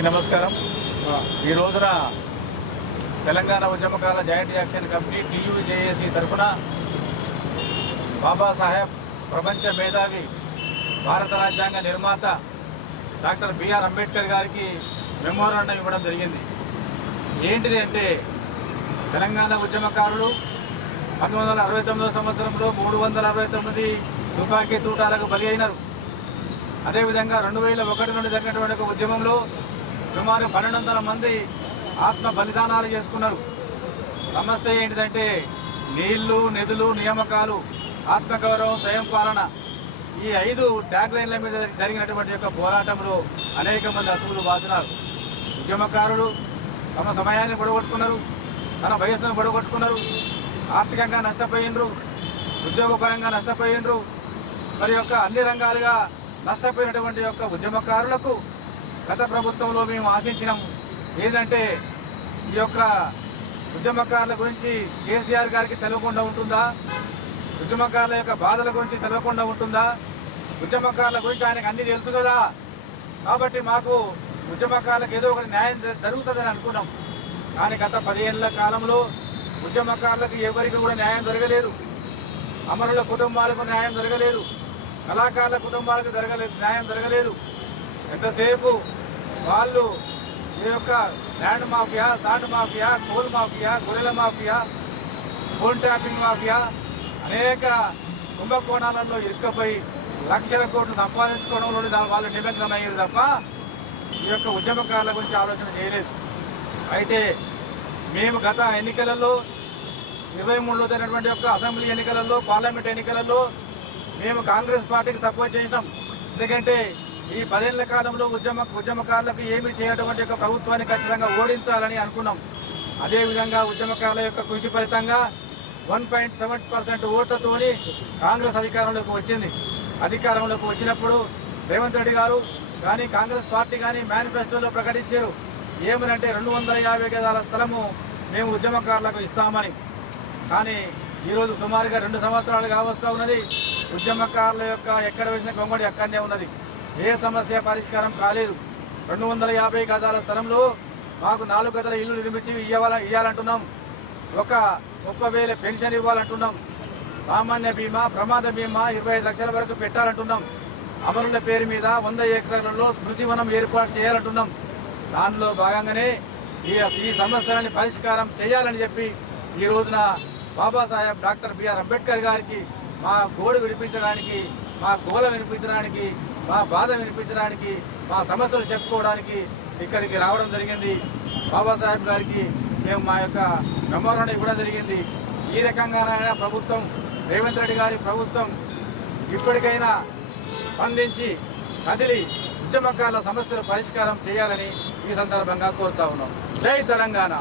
నమస్కారం. ఈ రోజున తెలంగాణ ఉద్యమకాల జాయింట్ యాక్షన్ కమిటీ టీయూజేఏసీ తరఫున బాబాసాహెబ్ ప్రపంచ మేధావి భారత రాజ్యాంగ నిర్మాత డాక్టర్ బిఆర్ అంబేద్కర్ గారికి మెమోరాండం ఇవ్వడం జరిగింది. ఏంటిది అంటే తెలంగాణ ఉద్యమకారులు పంతొమ్మిది వందల అరవై తొమ్మిదో సంవత్సరంలో మూడు వందల అరవై తొమ్మిది తుపాకీ తూటాలకు బలి అయినారు. అదేవిధంగా రెండు వేల ఒకటి నుండి జరిగినటువంటి ఒక ఉద్యమంలో సుమారు పన్నెండు వందల మంది ఆత్మ బలిదానాలు చేసుకున్నారు. సమస్య ఏంటిదంటే నీళ్ళు నిధులు నియామకాలు ఆత్మగౌరవం స్వయం పాలన. ఈ ఐదు ట్యాగ్ లైన్ల మీద జరిగినటువంటి యొక్క పోరాటంలో అనేక మంది అసువులు వాసినారు. ఉద్యమకారులు తమ సమయాన్ని పొడగొట్టుకున్నారు తన వయస్సును పొడగొట్టుకున్నారు. ఆర్థికంగా నష్టపోయినరు ఉద్యోగపరంగా నష్టపోయినరు. మరి యొక్క అన్ని రంగాలుగా నష్టపోయినటువంటి యొక్క ఉద్యమకారులకు గత ప్రభుత్వంలో మేము ఆశించినాం. ఏంటంటే ఈ యొక్క ఉద్యమకారుల గురించి కేసీఆర్ గారికి తెలియకుండా ఉంటుందా? ఉద్యమకారుల యొక్క బాధల గురించి తెలియకుండా ఉంటుందా? ఉద్యమకారుల గురించి ఆయనకు అన్ని తెలుసు కదా? కాబట్టి మాకు ఉద్యమకారులకు ఏదో ఒకటి న్యాయం జరుగుతుందని అనుకున్నాం. కానీ గత పదిహేనుల కాలంలో ఉద్యమకారులకు ఎవరికి కూడా న్యాయం జరగలేదు. అమరుల కుటుంబాలకు న్యాయం జరగలేదు. కళాకారుల కుటుంబాలకు జరగలేదు న్యాయం జరగలేదు. ఎంతసేపు వాళ్ళు ఈ యొక్క land mafia sand mafia coal mafia గొర్రెల మాఫియా ఫోన్ ట్యాపింగ్ మాఫియా అనేక కుంభకోణాలలో ఇరుక్కపోయి లక్షల కోట్లు సంపాదించుకోవడంలో దా- వాళ్ళు నిమగ్నమయ్యారు తప్ప ఈ యొక్క ఉద్యమకారుల గురించి ఆలోచన చేయలేదు. అయితే మేము గత ఎన్నికలలో ఇరవై మూడులో జరిగినటువంటి యొక్క అసెంబ్లీ ఎన్నికలలో పార్లమెంట్ ఎన్నికలలో మేము కాంగ్రెస్ పార్టీకి సపోర్ట్ చేసినాం. ఎందుకంటే ఈ పదేళ్ళ కాలంలో ఉద్యమ ఉద్యమకారులకు ఏమి చేయటువంటి యొక్క ప్రభుత్వాన్ని ఖచ్చితంగా ఓడించాలని అనుకున్నాం. అదేవిధంగా ఉద్యమకారుల యొక్క కృషి ఫలితంగా వన్ పాయింట్ సెవెన్ పర్సెంట్ ఓట్లతోని కాంగ్రెస్ అధికారంలోకి వచ్చింది. అధికారంలోకి వచ్చినప్పుడు రేవంత్ రెడ్డి గారు కానీ కాంగ్రెస్ పార్టీ కానీ మేనిఫెస్టోలో ప్రకటించారు. ఏమనంటే రెండు వందల యాభై గదాల స్థలము మేము ఉద్యమకారులకు ఇస్తామని. కానీ ఈరోజు సుమారుగా రెండు సంవత్సరాలుగా వస్తూ ఉన్నది. ఉద్యమకారుల యొక్క ఎక్కడ వేసిన కొంగడి అక్కడనే ఉన్నది. ఏ సమస్య పరిష్కారం కాలేదు. రెండు వందల యాభై గదాల స్థలంలో మాకు నాలుగు గదల ఇల్లు నిర్మించి ఇవ్వాల ఇవ్వాలంటున్నాం ఒక ముప్పై వేల పెన్షన్ ఇవ్వాలంటున్నాం. సామాన్య బీమా ప్రమాద బీమా ఇరవై లక్షల వరకు పెట్టాలంటున్నాం. అమరుల పేరు మీద వంద ఎకరాలలో స్మృతివనం ఏర్పాటు చేయాలంటున్నాం. దానిలో భాగంగానే ఈ ఈ సమస్యలని పరిష్కారం చేయాలని చెప్పి ఈ రోజున బాబాసాహెబ్ డాక్టర్ బిఆర్ అంబేద్కర్ గారికి మా గోడు విడిపించడానికి మా గోల వినిపించడానికి మా బాధ వినిపించడానికి మా సమస్యలు చెప్పుకోవడానికి ఇక్కడికి రావడం జరిగింది. బాబాసాహెబ్ గారికి మేము మా యొక్క మెమోరాండం ఇవ్వడం జరిగింది. ఈ రకంగానైనా ప్రభుత్వం రేవంత్ రెడ్డి గారి ప్రభుత్వం ఇప్పటికైనా స్పందించి కదిలి ఉద్యమకాల సమస్యల పరిష్కారం చేయాలని ఈ సందర్భంగా కోరుతా ఉన్నాం. జై తెలంగాణ.